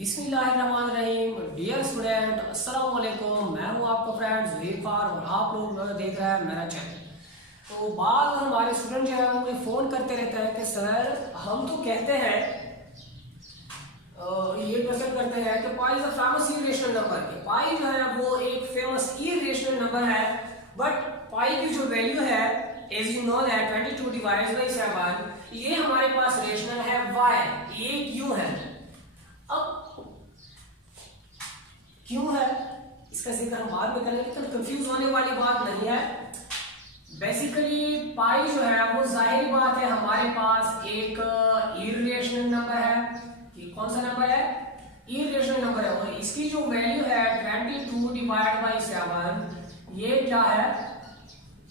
बिस्मिल्लाहिर्रहमानिर्रहीम। Dear student, अस्सलाम वालेकुम। मैं हूं आपका फ्रेंड ज़ुल्फ़ार और आप लोग देख रहे हैं मेरा चैनल। तो बाद हमारे स्टूडेंट जो है वो मुझे फ़ोन करते रहते हैं कि सर हम तो कहते हैं ये क्वेश्चन करते हैं कि pi is a famous irrational number. कि पाई जो है वो एक फेमस इरेशनल नंबर है, बट पाई की जो वैल्यू है as you know that 22 divided by 7, ये हमारे पास रेशनल है y, ये क्यों है। अब क्यों है इसका जिक्र हम बाद में करेंगे, तो कंफ्यूज होने वाली बात नहीं है। बेसिकली पाई जो है वो जाहिर बात है हमारे पास एक इरेशनल नंबर है। कि कौन सा नंबर है? इरेशनल नंबर है, और इसकी जो वैल्यू है 22 डिवाइड बाई 7, ये क्या है?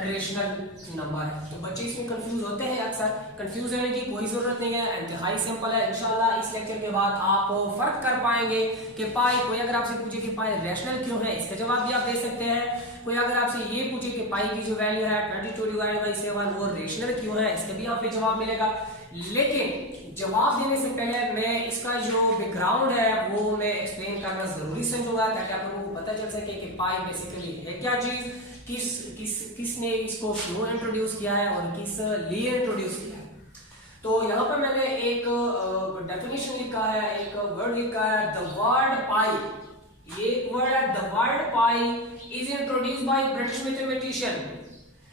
रेशनल नंबर है। तो बच्चे इसमें कंफ्यूज होते हैं अक्सर। कंफ्यूज होने की कोई जरूरत नहीं है, इंतहाई सिंपल है। इंशाल्लाह इस लेक्चर के बाद आप फर्क कर पाएंगे कि पाई, कोई अगर आपसे पूछे कि पाई रेशनल क्यों है, इसका जवाब भी आप दे सकते हैं। कोई अगर आपसे ये पूछे कि पाई की जो वैल्यू है 22 डिवाइडेड बाई 7 वो रेशनल क्यों है, इसका भी आपको जवाब मिलेगा। लेकिन जवाब देने से पहले मैं इसका जो बैकग्राउंड है वो मैं एक्सप्लेन करना जरूरी समझूंगा, ताकि आप लोगों को पता चल सके कि पाई बेसिकली है क्या चीज, किसने इसको क्यों इंट्रोड्यूस किया है और किस लिए इंट्रोड्यूस किया है। तो यहाँ पर मैंने एक डेफिनेशन लिखा है, एक वर्ड लिखा है, द वर्ड पाई। ये एक वर्ड है, the word pi is introduced by British mathematician.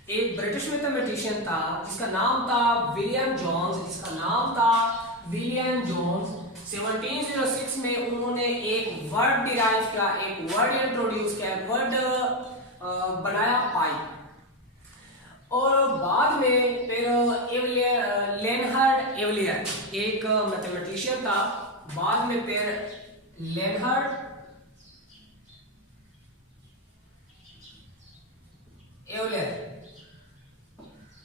एक ब्रिटिश मैथमेटिशियन था जिसका नाम था विलियम जोन्स। 1706 में उन्होंने एक वर्ड डिराइव किया, एक वर्ड इंट्रोड्यूस किया, वर्ड बनाया पाई। और बाद में फिर लेनहार्ड एवलियर एक मैथमेटिशियन था। बाद में फिर लेनहार्ड एवलियर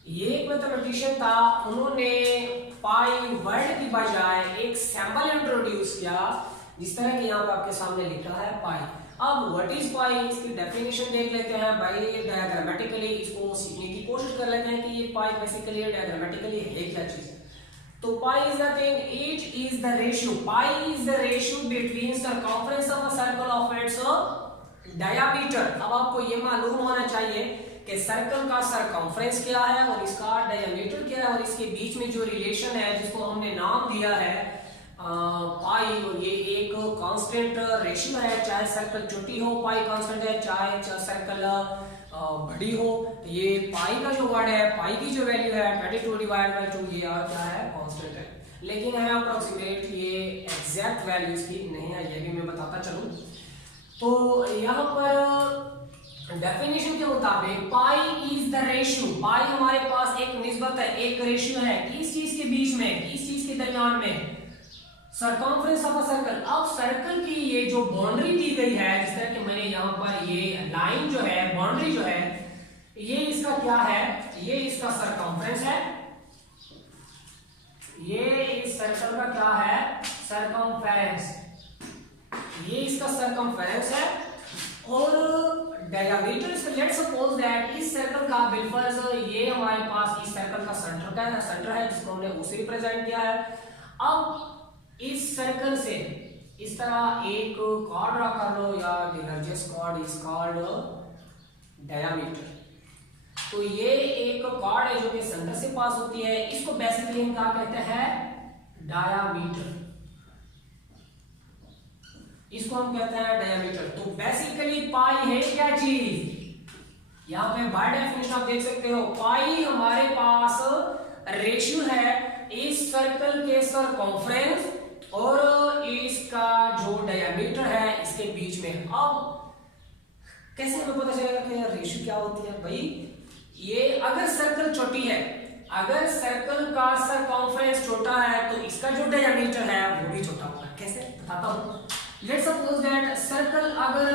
ये एक मैथमेटिशियन था, उन्होंने पाई वर्ड की बजाय एक सिंबल इंट्रोड्यूस किया, जिस तरह कि यहाँ पे आपके सामने लिखा है पाई। अब व्हाट इज पाई, इसकी डेफिनेशन देख लेते हैं भाई डायग्रामेटिकली। इसको सीखने की कोशिश कर लेते हैं कि ये पाई बेसिकली डायग्रामेटिकली है क्या चीज। तो pi is nothing, it is the ratio, pi is the ratio between circumference of a circle of its diameter. अब आपको ये मालूम होना चाहिए कि सर्कल का सर्कमफ्रेंस क्या है और इसका डायमीटर क्या है, और इसके बीच में जो रिलेशन है जिसको हमने नाम दिया है पाई, और ये एक कांस्टेंट रेशियो है। चाहे सर्कल छोटी हो पाई कांस्टेंट है, चाहे सर्कल बड़ी हो। ये पाई का जो वर्ड है, पाई की जो वैल्यू है 22 डिवाइड बाय 2, ये क्या है? कांस्टेंट है, लेकिन है अप्रोक्सीमेट, ये एग्जैक्ट वैल्यू इसकी नहीं है, ये भी मैं बताता चलूं। तो यहाँ पर डेफिनेशन के मुताबिक पाई इज द रेशियो, पाई हमारे पास एक निस्बत है, एक रेशियो है। किस चीज के बीच में, किस चीज के दरमियान में? Circumference of a circle. अब सर्कल की ये जो बाउंड्री दी गई है, जिस तरह कि मैंने यहाँ पर ये लाइन जो है, बाउंड्री जो है, ये इसका क्या है? ये इसका सर्कमफ्रेंस है। ये इस सर्कल का क्या है? सर्कमफ्रेंस। ये इसका सर्कमफ्रेंस है। और डायमीटर इसका, लेट्स सपोज दैट इस सर्कल का बिलफर्ज, ये हमारे पास इस सर्कल का सेंटर का सेंटर है, जिसको हमने उसे रिप्रेजेंट किया है। अब इस सर्कल से इस तरह एक कॉर्ड ड्रा कर लो, या the largest chord is called diameter. तो ये एक कॉर्ड है जो कि सेंटर से पास होती है, इसको बेसिकली हम क्या कहते हैं? डायमीटर। इसको हम कहते हैं डायमीटर। तो बेसिकली पाई है क्या चीज? यहाँ पे बाय डेफिनेशन आप देख सकते हो, पाई हमारे पास रेशियो है इस सर्कल के सर्कमफ्रेंस और इसका जो डायमीटर है इसके बीच में। अब कैसे हमें पता चलेगा कि यार रेशियो क्या होती है? भाई ये अगर सर्कल छोटी है, अगर सर्कल का सर्कमफ्रेंस छोटा है, तो इसका जो डायमीटर है वो भी छोटा होगा। कैसे बताता हूं। लेट्स सपोज दैट सर्कल अगर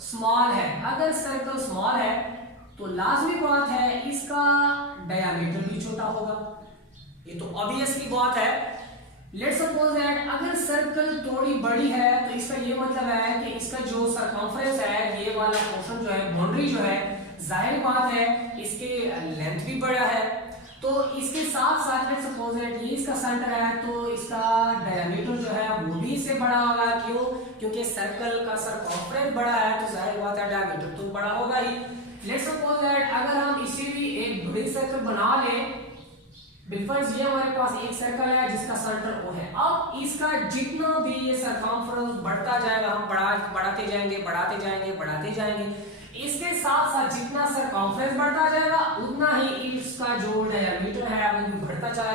स्मॉल है, अगर सर्कल स्मॉल है तो लाजमी बात है इसका डायमीटर भी छोटा होगा, ये तो ऑब्वियस की बात है। लेट्स सपोज दैट अगर सर्कल थोड़ी बड़ी है, तो इसका ये मतलब है कि इसका जो सर्कमफ्रेंस है, ये वाला पोर्शन जो है, बाउंड्री जो है, जाहिर बात है इसके लेंथ भी बड़ा है। तो इसके साथ साथ लेट्स सपोज दैट ये इसका सेंटर है तो इसका डायमीटर जो है वो भी इससे बड़ा होगा। क्यों? क्योंकि सर्कल का सरकमफ्रेंस बड़ा है तो जाहिर बात है डायमीटर तो बड़ा होगा ही। लेट्स सपोज दैट अगर हम इसे भी एक बड़ी सर्कल बना लें, बिल्कुल ये हमारे पास एक सर्कल है जिसका सेंटर O है। अब इसका जितना भी ये सरकमफ्रेंस बढ़ता जाएगा, हम बढ़ाते जाएंगे, इसके साथ साथ जितना सरकमफ्रेंस बढ़ता जाएगा उतना ही इसका जो डायमीटर है वो भी बढ़ता चला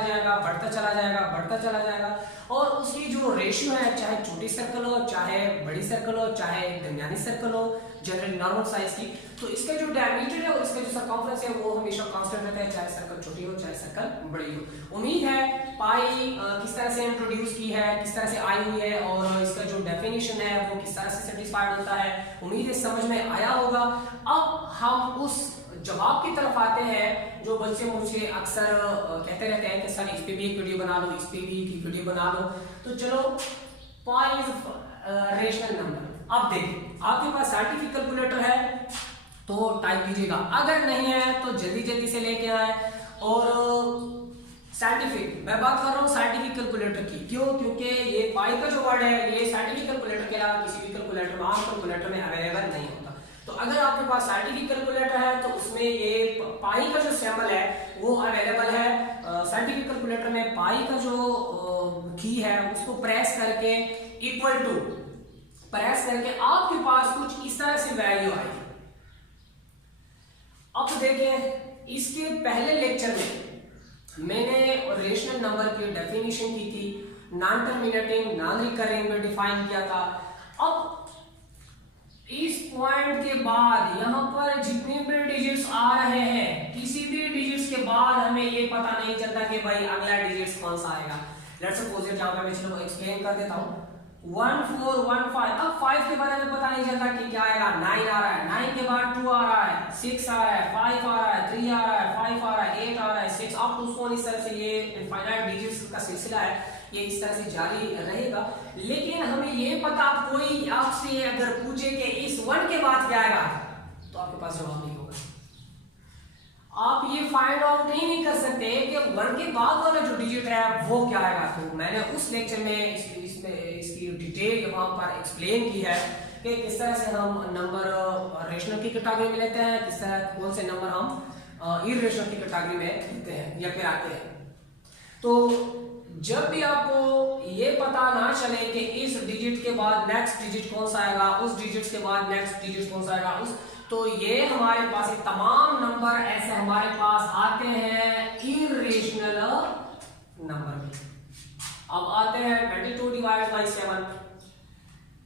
जाएगा और उसकी जो रेशियो है, चाहे छोटी सर्कल हो, चाहे बड़ी सर्कल हो, चाहे दरमियानी सर्कल हो, जनरली नॉर्मल साइज की, तो इसका जो डायमीटर है और इसका जो सरकमफ्रेंस है वो हमेशा कांस्टेंट रहता है, चाहे सर्कल छोटी हो चाहे सर्कल बड़ी हो। उम्मीद है पाई किस तरह से इंट्रोड्यूस की है, किस तरह से आई हुई है और इसका जो डेफिनेशन है वो किस तरह से सेटिस्फाइड होता है, उम्मीद है समझ में आया होगा। अब हम उस जवाब की तरफ आते हैं जो बच्चे मुझे अक्सर कहते रहते हैं कि सर इस पे भी एक वीडियो बना लो, इस पे भी एक वीडियो बना लो। तो चलो, पाई इज रेशनल नंबर। अब देखिए आपके पास साइंटिफिक कैलकुलेटर है तो टाइप कीजिएगा, अगर नहीं है तो जल्दी से लेके आए। और साइंटिफिक, मैं बात कर रहा हूँ साइंटिफिक कैलकुलेटर की। क्यों? क्योंकि ये पाई का जो वर्ड है ये साइंटिफिक कैलकुलेटर के अलावा किसी भी कैलकुलेटर में, आम कैलकुलेटर में अवेलेबल नहीं होता। तो अगर आपके पास साइंटिफिक कैलकुलेटर है तो उसमें ये पाई का जो सिंबल है वो अवेलेबल है। साइंटिफिक कैलकुलेटर में पाई का जो की है उसको प्रेस करके इक्वल टू प्रेस करके आपके पास कुछ इस तरह से वैल्यू आएगी। अब देखिए इसके पहले लेक्चर में मैंने रेशनल नंबर की डेफिनेशन की थी, नॉन टर्मिनेटिंग नॉन रिकरिंग में डिफाइन किया था। अब इस पॉइंट के बाद यहाँ पर जितने भी डिजिट्स आ रहे हैं, किसी भी डिजिट्स के बाद हमें ये पता नहीं चलता कि भाई अगला डिजिट्स कौन सा आएगा। लेट्स सपोज इट, यहाँ पे मैं चलो एक्सप्लेन कर देता हूँ। 1 4 1 5, अब 5 के बारे में पता नहीं चलता कि क्या आएगा। 9 आ रहा है, 9 के बाद 2 आ रहा है, 6 आ रहा है, 5 आ रहा है, 3 आ रहा है, 5 आ रहा है, 8 आ रहा है, 6 अप टू 4। इस तरह से ये इनफाइनाइट डिजिट्स का सिलसिला है, ये इस तरह से जारी रहेगा। लेकिन हमें ये पता, कोई आपसे अगर पूछे कि इस 1 के बाद क्या आएगा तो आपके पास जवाब नहीं होगा। आप ये फाइंड आउट नहीं कर सकते कि 1 के बाद वाला जो डिजिट है वो क्या आएगा। तो मैंने उस लेक्चर में इसकी डिटेल वहां पर एक्सप्लेन की है कि किस तरह से हम नंबर रेशनल की कैटेगरी में लेते हैं, किस तरह कौन से नंबर हम इरेशनल की कैटेगरी में लेते हैं या फिर आते हैं। तो जब भी आपको ये पता ना चले कि इस डिजिट के बाद नेक्स्ट डिजिट कौन सा आएगा, उस डिजिट के बाद नेक्स्ट डिजिट कौन सा आएगा, तो ये हमारे पास तमाम नंबर ऐसे हमारे पास आते हैं इरेशनल नंबर। अब आते हैं 22 डिवाइडेड बाय 7।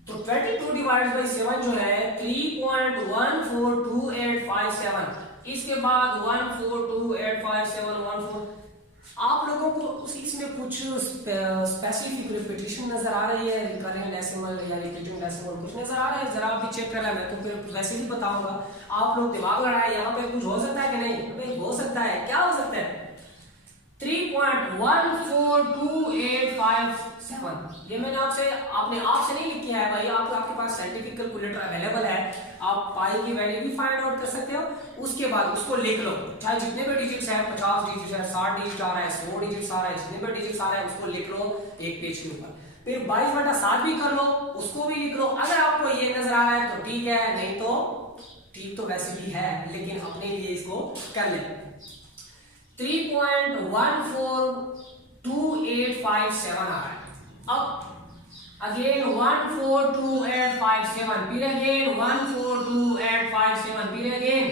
तो 22 डिवाइडेड बाय 7 जो है 3.142857, इसके बाद 142857114। आप लोगों को इसमें कुछ स्पेसिफिक रिपीटेशन नजर आ रही है, रिकरिंग डेसिमल या रिपीटिंग डेसिमल कुछ नजर आ रहा है, जरा भी चेक करें। मैं तो फिर वैसे ही बताऊंगा, आप लोग दिमाग लड़ाए यहाँ पे कुछ हो सकता है कि नहीं। अबे हो सकता है, क्या हो सकता है? 3.142857 ये मैंने आपने आप से नहीं लिखी है भाई, आपके पास साइंटिफिक कैलकुलेटर अवेलेबल है, आप पाई की वैल्यू भी फाइंड आउट कर सकते हो। उसके बाद उसको लिख लो, चाहे जितने भी डिजिट्स हैं, 50 डिजिट है, 60 डिजिट आ रहा है, 100 डिजिट आ रहा है, जितने भी डिजिट्स आ रहा है उसको लिख लो एक पेज के ऊपर। फिर 22/7 भी कर लो, उसको भी लिख लो। अगर आपको ये नजर आ रहा है तो ठीक है, नहीं तो ठीक तो वैसे भी है, लेकिन अपने लिए इसको कर ले। 3.142857 आ रहा है। अब अगेन 142857, फिर अगेन 142857, फिर अगेन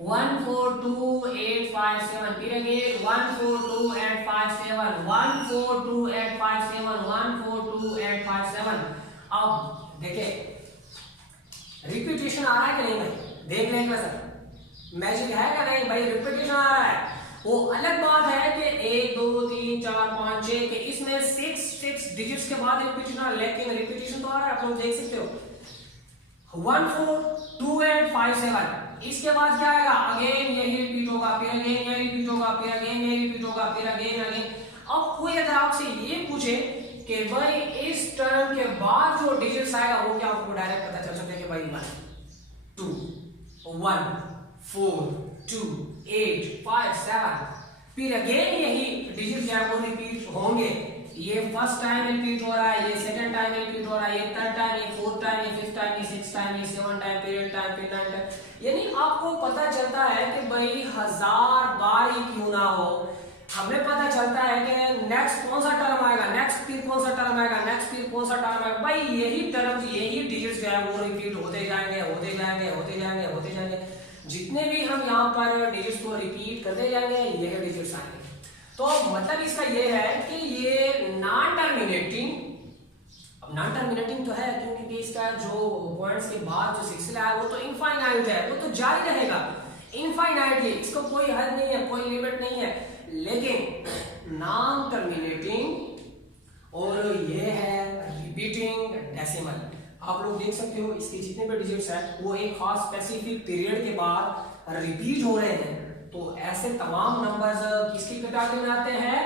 142857, फिर अगेन 142857, 142857, 142857। अब देखिए रिपीटेशन आ रहा है कि नहीं भाई, देख लें सर मैजिक है क्या नहीं भाई, रिपीटेशन आ रहा है। वो अलग बात है कि 1 2 3 4 5 6 के इसमें 6 डिजिट्स के बाद रिपीटेशन आ रहा है, लेकिन रिपीटेशन तो आ रहा है, आप लोग देख सकते हो। 142857, इसके बाद क्या आएगा? अगेन यही रिपीट होगा, फिर अगेन यही रिपीट होगा, फिर अगेन यही रिपीट होगा, फिर अगेन। अब कोई अगर आपसे ये पूछे कि भाई इस टर्म के बाद जो डिजिट्स आएगा वो क्या, आपको डायरेक्ट पता चल सकता है कि भाई 1 2 1 4 2 8 5 7, फिर अगेन यही डिजिट जो है वो रिपीट होंगे। ये फर्स्ट टाइम रिपीट हो रहा है, ये सेकंड टाइम रिपीट हो रहा है, ये थर्ड टाइम, ये फोर्थ टाइम, ये फिफ्थ टाइम, ये सिक्स टाइम, ये सेवन टाइम, फिर एट टाइम, फिर नाइन टाइम। यानी आपको पता चलता है कि भाई 1000 बार ही क्यों ना हो, हमें पता चलता है कि नेक्स्ट कौन सा टर्म आएगा, नेक्स्ट फिर कौन सा टर्म आएगा, नेक्स्ट फिर कौन सा टर्म आएगा। भाई यही टर्म, यही डिजिट्स जो है वो रिपीट होते जाएंगे, होते जाएंगे, होते जाएंगे, होते जाएंगे। जितने भी हम यहाँ पर डिजिट्स को रिपीट करते जाएंगे यही डिजिट्स आएंगे। तो मतलब इसका ये है कि ये नॉन टर्मिनेटिंग, अब नॉन टर्मिनेटिंग तो है क्योंकि इसका जो पॉइंट्स के बाद जो सिलसिला है वो तो इनफाइनाइट है, वो तो जारी रहेगा इनफाइनाइटली, इसको कोई हद नहीं है, कोई लिमिट नहीं है। लेकिन नॉन टर्मिनेटिंग और ये है रिपीटिंग डेसिमल। आप लोग देख सकते हो इसके जितने भी डिजिट्स हैं वो एक खास स्पेसिफिक पीरियड के बाद रिपीट हो रहे हैं। तो ऐसे तमाम नंबर्स किसकी कैटेगरी में आते हैं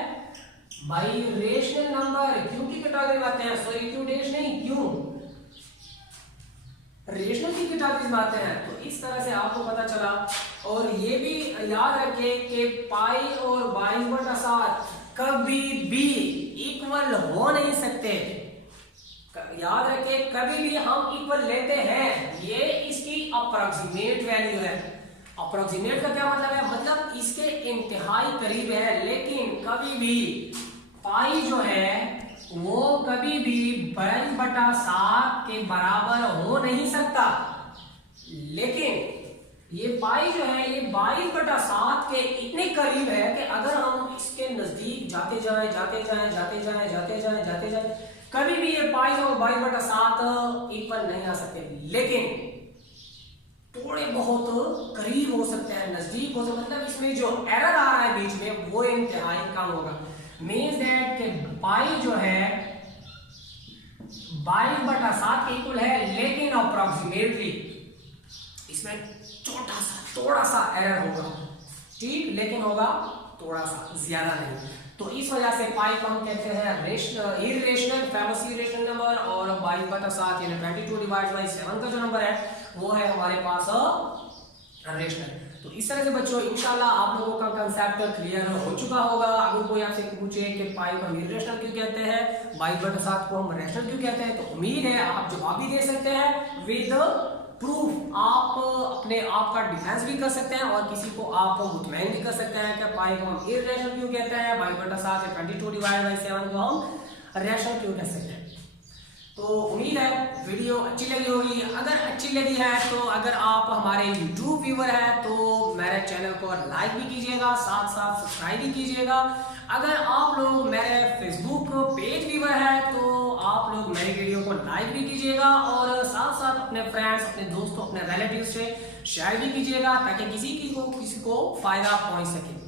भाई, रेशनल नंबर। क्यों की कैटेगरी में आते हैं, सॉरी क्यों डैश नहीं, क्यों रेशनल की कैटेगरी में आते हैं। तो इस तरह से आपको पता चला। और ये भी याद रखें कि पाई और 22/7 कभी भी इक्वल हो नहीं सकते। याद रखें कभी भी हम इक्वल लेते हैं, ये इसकी अप्रोक्सीमेट वैल्यू है। अप्रोक्सीमेट का क्या मतलब है, मतलब इसके इंतहाई करीब है। लेकिन कभी भी पाई जो है वो कभी भी 22/7 के बराबर हो नहीं सकता। लेकिन ये पाई जो है ये 22/7 के इतने करीब है कि अगर हम इसके नजदीक जाते जाएं, जाते जाएं, जाते जाएं, जाते जाएं, जाते जाएं, कभी भी ये पाई और 22/7 इक्वल नहीं आ सकते। लेकिन थोड़े बहुत करीब हो सकते हैं, नजदीक हो सकते, मतलब इसमें जो एरर आ रहा है बीच में वो इंतहाई कम होगा। मीन्स दैट कि पाई जो है 22/7 के इक्वल है, लेकिन अप्रोक्सीमेटली इसमें थोड़ा सा एरर होगा, ठीक, लेकिन होगा थोड़ा सा, ज्यादा नहीं। तो इस वजह से पाई को हम कहते हैं rational, irrational, famous irrational number. और 22/7 यानी 22/7 का जो नंबर है वो है हमारे पास रेशनल। तो इस तरह से बच्चों इंशाल्लाह आप लोगों का कंसेप्ट क्लियर हो चुका होगा। अगर कोई आपसे पूछे कि पाई को हम इरेशनल क्यों कहते हैं, 22/7 को हम रेशनल क्यों कहते हैं, तो उम्मीद है आप जवाब भी दे सकते हैं विद प्रूफ। आप अपने आप का डिफेंस भी कर सकते हैं और किसी को आप मुतमईन भी कर सकते हैं कि पाई को हम इरेशनल क्यों कहते हैं, 22/7 या 22/7 को हम रेशनल क्यों कह सकते हैं। तो उम्मीद है वीडियो अच्छी लगी होगी। अगर अच्छी लगी है तो अगर आप हमारे YouTube व्यूवर हैं तो मेरे चैनल को लाइक भी कीजिएगा, साथ साथ सब्सक्राइब भी कीजिएगा। अगर आप लोग मेरे फेसबुक पेज व्यूवर हैं तो आप लोग मेरी वीडियो को लाइक भी कीजिएगा और साथ साथ अपने फ्रेंड्स, अपने दोस्तों, अपने रिलेटिव से शेयर भी कीजिएगा ताकि किसी को फायदा पहुंच सके।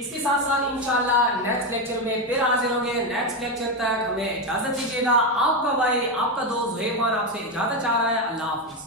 इसके साथ साथ इंशाल्लाह नेक्स्ट लेक्चर में फिर हाजिर होंगे। नेक्स्ट लेक्चर तक हमें इजाजत दीजिएगा। आपका भाई, आपका दोस्त ज़ुहैब खान आपसे इजाजत चाह रहा है। अल्लाह हाफिज।